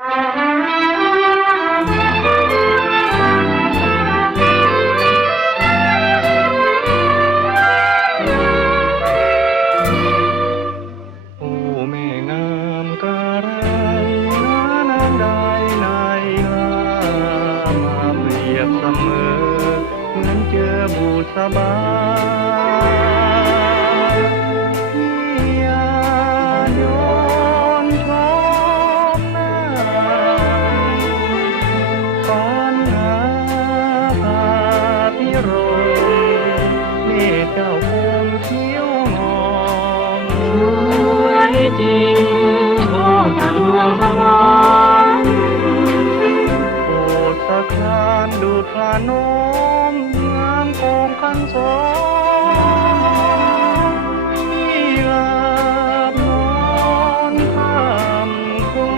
โอ้แม่งามกะไรหานางใดในลามาเปรียบเสมอเหมือนเจอบุษบาที่ยานนชมหน้าฝันหาภาพิรมเมฆเจ้าคงเขียวงอมจริงโอ้ทางดวงสวรรค์โปรดสักครานดูดพระนมงามโคงคันสองที่หลับนอนข้ามคื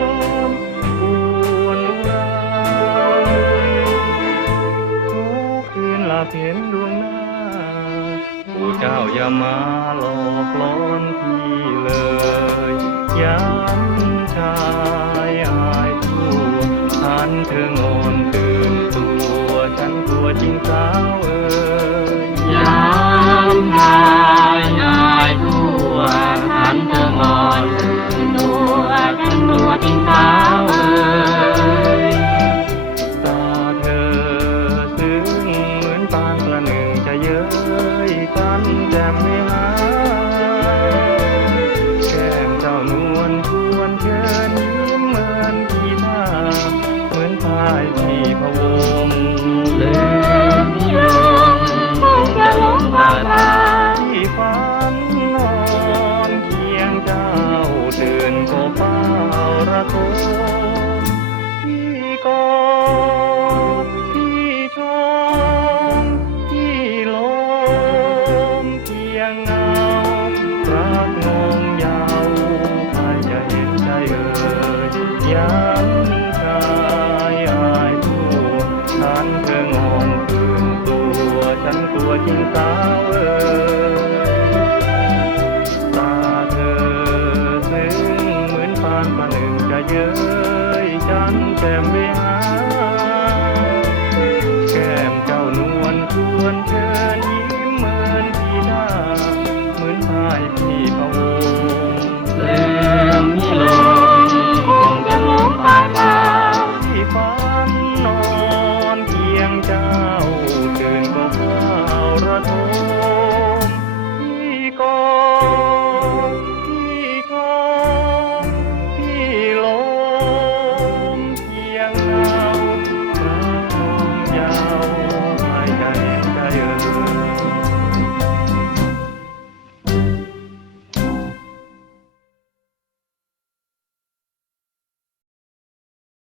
นปวนอุราทุกคืนหลับเห็นดวงหน้าผู้เจ้าอย่ามาหลอกล้อนพี่เลยย้ำชายอายทั่วฉันเธองอนตื่นตัวฉันกลัวจริงสาวเอ๋ยยามทายอายทั่วฉันเธองอนตื่นตัวฉันตัวจริงสาวเอ๋ยตาเธอซึ้งเหมือนปานประหนึ่งจะเย้ยฉันแจ่มไม่หายแก้มเจ้านวลชวนเชิญยิ้มเหมือนกีตาร์เหมือนพายที่พะวงลืมนิยมคงจะหลงทางตาที่ฝันนอนเคียงเจ้าตื่นก็เฝ้าระทมพี่กอดพี่ชมพี่ลมเพียงเงารักงงยาวใครจะเห็นใจเอ่ยย้ำชายอายทั่วฉันเธองอนตื่นตัวฉันกลัวจริงสาวเอ่ยตาเธอซึ้งเหมือนปานประหนึ่งจะเย้ยฉันแก้มไม่หา